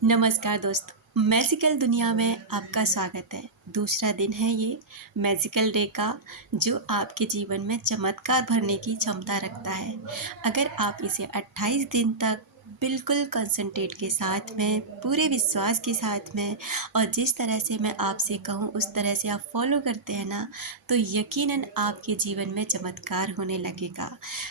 नमस्कार दोस्तों, मैजिकल दुनिया में आपका स्वागत है। दूसरा दिन है ये मैजिकल डे का, जो आपके जीवन में चमत्कार भरने की क्षमता रखता है। अगर आप इसे 28 दिन तक बिल्कुल कंसंट्रेट के साथ में, पूरे विश्वास के साथ में और जिस तरह से मैं आपसे कहूँ उस तरह से आप फॉलो करते हैं ना, तो यकीनन आपके जीवन में चमत्कार होने लगेगा।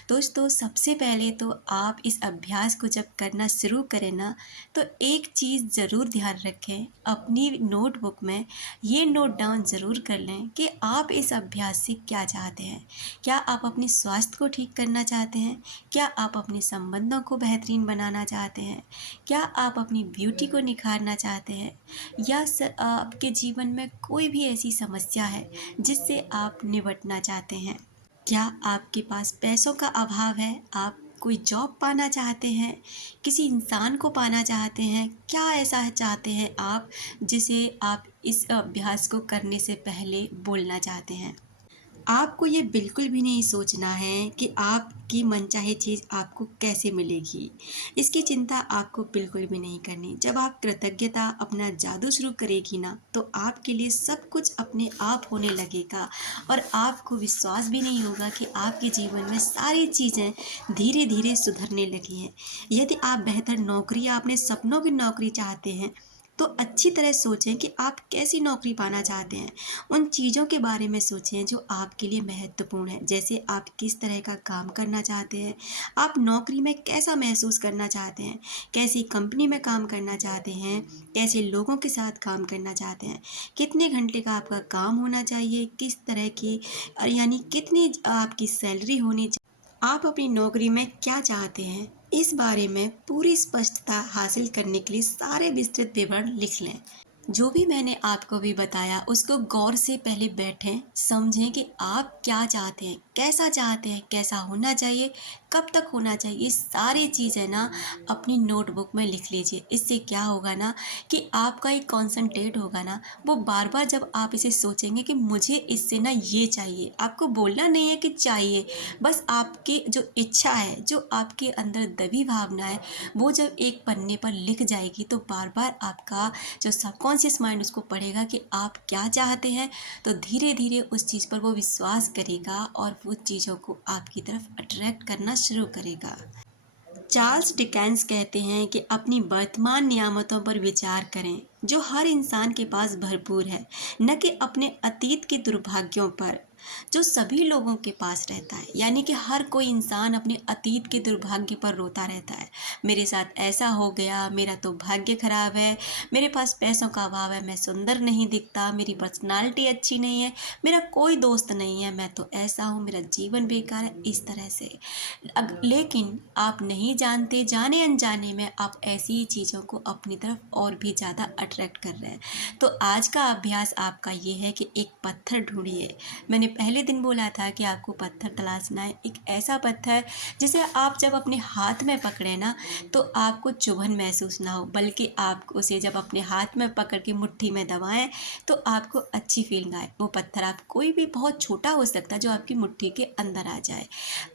दोस्तों, सबसे पहले तो आप इस अभ्यास को जब करना शुरू करें ना, तो एक चीज़ ज़रूर ध्यान रखें, अपनी नोटबुक में ये नोट डाउन ज़रूर कर लें कि आप इस अभ्यास से क्या चाहते हैं। क्या आप अपने स्वास्थ्य को ठीक करना चाहते हैं? क्या आप अपने संबंधों को बेहतरीन बनाना चाहते हैं? क्या आप अपनी ब्यूटी को निखारना चाहते हैं? या आपके जीवन में कोई भी ऐसी समस्या है जिससे आप निपटना चाहते हैं? क्या आपके पास पैसों का अभाव है? आप कोई जॉब पाना चाहते हैं? किसी इंसान को पाना चाहते हैं? क्या ऐसा चाहते हैं आप जिसे आप इस अभ्यास को करने से पहले बोलना चाहते हैं? आपको ये बिल्कुल भी नहीं सोचना है कि आपकी मनचाही चीज़ आपको कैसे मिलेगी। इसकी चिंता आपको बिल्कुल भी नहीं करनी। जब आप कृतज्ञता अपना जादू शुरू करेगी ना, तो आपके लिए सब कुछ अपने आप होने लगेगा और आपको विश्वास भी नहीं होगा कि आपके जीवन में सारी चीज़ें धीरे-धीरे सुधरने लगी हैं। यदि आप बेहतर नौकरी या अपने सपनों की नौकरी चाहते हैं, तो अच्छी तरह सोचें कि आप कैसी नौकरी पाना चाहते हैं। उन चीज़ों के बारे में सोचें जो आपके लिए महत्वपूर्ण है। जैसे आप किस तरह का काम करना चाहते हैं, आप नौकरी में कैसा महसूस करना चाहते हैं, कैसी कंपनी में काम करना चाहते हैं, कैसे लोगों के साथ काम करना चाहते हैं, कितने घंटे का आपका काम होना चाहिए, किस तरह की यानी कितनी आपकी सैलरी होनी चाहिए, आप अपनी नौकरी में क्या चाहते हैं। इस बारे में पूरी स्पष्टता हासिल करने के लिए सारे विस्तृत विवरण लिख लें। जो भी मैंने आपको भी बताया उसको गौर से पहले बैठें, समझें कि आप क्या चाहते हैं, कैसा चाहते हैं, कैसा होना चाहिए, कब तक होना चाहिए। ये सारी चीज़ें ना अपनी नोटबुक में लिख लीजिए। इससे क्या होगा ना कि आपका एक कॉन्संट्रेट होगा ना, वो बार बार जब आप इसे सोचेंगे कि मुझे इससे ना ये चाहिए, आपको बोलना नहीं है कि चाहिए, बस आपकी जो इच्छा है, जो आपके अंदर दबी भावना है, वो जब एक पन्ने पर लिख जाएगी तो बार बार आपका जो सबकॉन्शियस माइंड उसको पढ़ेगा कि आप क्या चाहते हैं, तो धीरे धीरे उस चीज़ पर वो विश्वास करेगा और वो चीज़ों को आपकी तरफ अट्रैक्ट करना शुरू करेगा। चार्ल्स डिकेंस कहते हैं कि अपनी वर्तमान नियामतों पर विचार करें जो हर इंसान के पास भरपूर है, न कि अपने अतीत के दुर्भाग्यों पर जो सभी लोगों के पास रहता है। यानी कि हर कोई इंसान अपने अतीत के दुर्भाग्य पर रोता रहता है, मेरे साथ ऐसा हो गया, मेरा तो भाग्य खराब है, मेरे पास पैसों का अभाव है, मैं सुंदर नहीं दिखता, मेरी पर्सनालिटी अच्छी नहीं है, मेरा कोई दोस्त नहीं है, मैं तो ऐसा हूँ, मेरा जीवन बेकार है, इस तरह से। लेकिन आप नहीं जानते, जाने अनजाने में आप ऐसी ही चीज़ों को अपनी तरफ और भी ज़्यादा अट्रैक्ट कर रहे हैं। तो आज का अभ्यास आपका ये है कि एक पत्थर ढूंढिए। मैंने पहले दिन बोला था कि आपको पत्थर तलाशना है, एक ऐसा पत्थर जिसे आप जब अपने हाथ में पकड़े ना, तो आपको चुभन महसूस ना हो, बल्कि आप उसे जब अपने हाथ में पकड़ के मुट्ठी में दबाएं तो आपको अच्छी फीलिंग आए। वो पत्थर आप कोई भी बहुत छोटा हो सकता है जो आपकी मुट्ठी के अंदर आ जाए।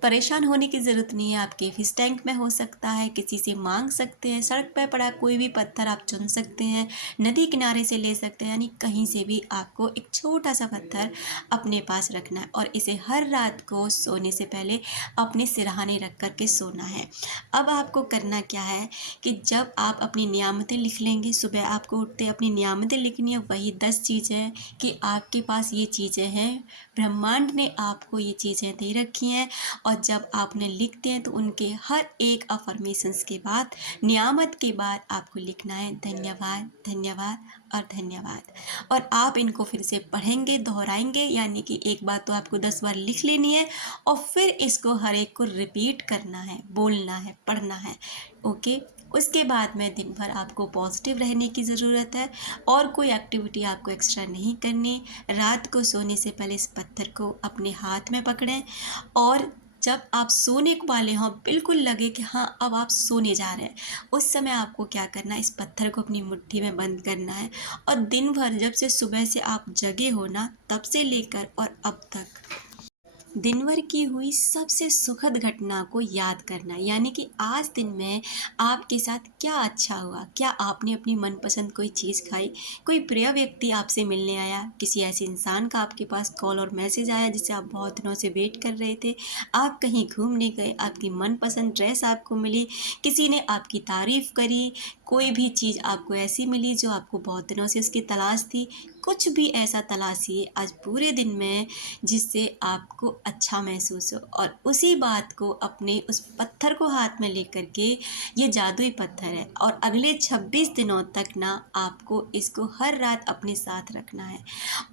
परेशान होने की ज़रूरत नहीं है, आपके फिश टैंक में हो सकता है, किसी से मांग सकते हैं, सड़क पर पड़ा कोई भी पत्थर आप चुन सकते हैं, नदी किनारे से ले सकते हैं, यानी कहीं से भी आपको एक छोटा सा पत्थर अपने पास रखना है और इसे हर रात को सोने से पहले अपने सिरहाने रख कर के सोना है। अब आपको करना क्या है कि जब आप अपनी नियामतें लिख लेंगे, सुबह आपको उठते अपनी नियामतें लिखनी है, वही 10 चीज़ें कि आपके पास ये चीज़ें हैं, ब्रह्मांड ने आपको ये चीज़ें दे रखी हैं। और जब आप उन्हें लिखते हैं तो उनके हर एक अफर्मेशंस के बाद, नियामत के बाद आपको लिखना है धन्यवाद, धन्यवाद और धन्यवाद। और आप इनको फिर से पढ़ेंगे, दोहराएंगे, यानी कि एक बात तो आपको 10 बार लिख लेनी है और फिर इसको हर एक को रिपीट करना है, बोलना है, पढ़ना है। ओके। उसके बाद में दिन भर आपको पॉजिटिव रहने की ज़रूरत है और कोई एक्टिविटी आपको एक्स्ट्रा नहीं करनी। रात को सोने से पहले इस पत्थर को अपने हाथ में पकड़ें और जब आप सोने वाले हों, बिल्कुल लगे कि हाँ अब आप सोने जा रहे हैं, उस समय आपको क्या करना है, इस पत्थर को अपनी मुट्ठी में बंद करना है और दिन भर जब से सुबह से आप जगे हो ना, तब से लेकर और अब तक दिन भर की हुई सबसे सुखद घटना को याद करना, यानी कि आज दिन में आपके साथ क्या अच्छा हुआ, क्या आपने अपनी मनपसंद कोई चीज़ खाई, कोई प्रिय व्यक्ति आपसे मिलने आया, किसी ऐसे इंसान का आपके पास कॉल और मैसेज आया जिसे आप बहुत दिनों से वेट कर रहे थे, आप कहीं घूमने गए, आपकी मनपसंद ड्रेस आपको मिली, किसी ने आपकी तारीफ़ करी, कोई भी चीज़ आपको ऐसी मिली जो आपको बहुत दिनों से उसकी तलाश थी। कुछ भी ऐसा तलाशिए आज पूरे दिन में जिससे आपको अच्छा महसूस हो, और उसी बात को अपने उस पत्थर को हाथ में लेकर के, ये जादुई पत्थर है और अगले 26 दिनों तक ना आपको इसको हर रात अपने साथ रखना है।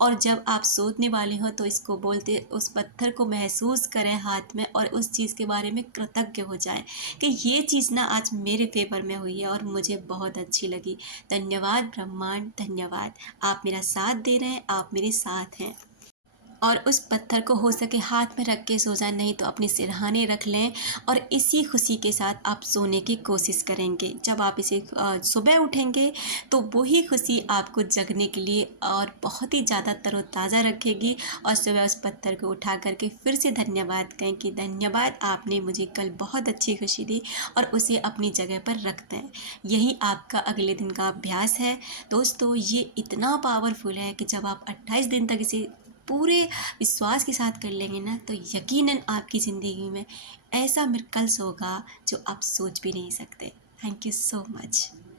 और जब आप सोने वाले हो तो इसको बोलते, उस पत्थर को महसूस करें हाथ में और उस चीज़ के बारे में कृतज्ञ हो जाएं कि ये चीज़ ना आज मेरे फेवर में हुई है और मुझे बहुत अच्छी लगी। धन्यवाद ब्रह्मांड, धन्यवाद। आप मेरा साथ दे रहे हैं, आप मेरे साथ हैं। और उस पत्थर को हो सके हाथ में रख के सो जाएं, नहीं तो अपने सिरहाने रख लें और इसी खुशी के साथ आप सोने की कोशिश करेंगे। जब आप इसे सुबह उठेंगे तो वही खुशी आपको जगने के लिए और बहुत ही ज़्यादा तरोताज़ा रखेगी, और सुबह उस पत्थर को उठा करके फिर से धन्यवाद कहें कि धन्यवाद, आपने मुझे कल बहुत अच्छी खुशी दी, और उसे अपनी जगह पर रखते हैं। यही आपका अगले दिन का अभ्यास है। दोस्तों, ये इतना पावरफुल है कि जब आप 28 दिन तक इसे पूरे विश्वास के साथ कर लेंगे ना, तो यकीनन आपकी ज़िंदगी में ऐसा मिरेकल्स होगा जो आप सोच भी नहीं सकते। Thank you so much.